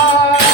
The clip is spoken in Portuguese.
Ah!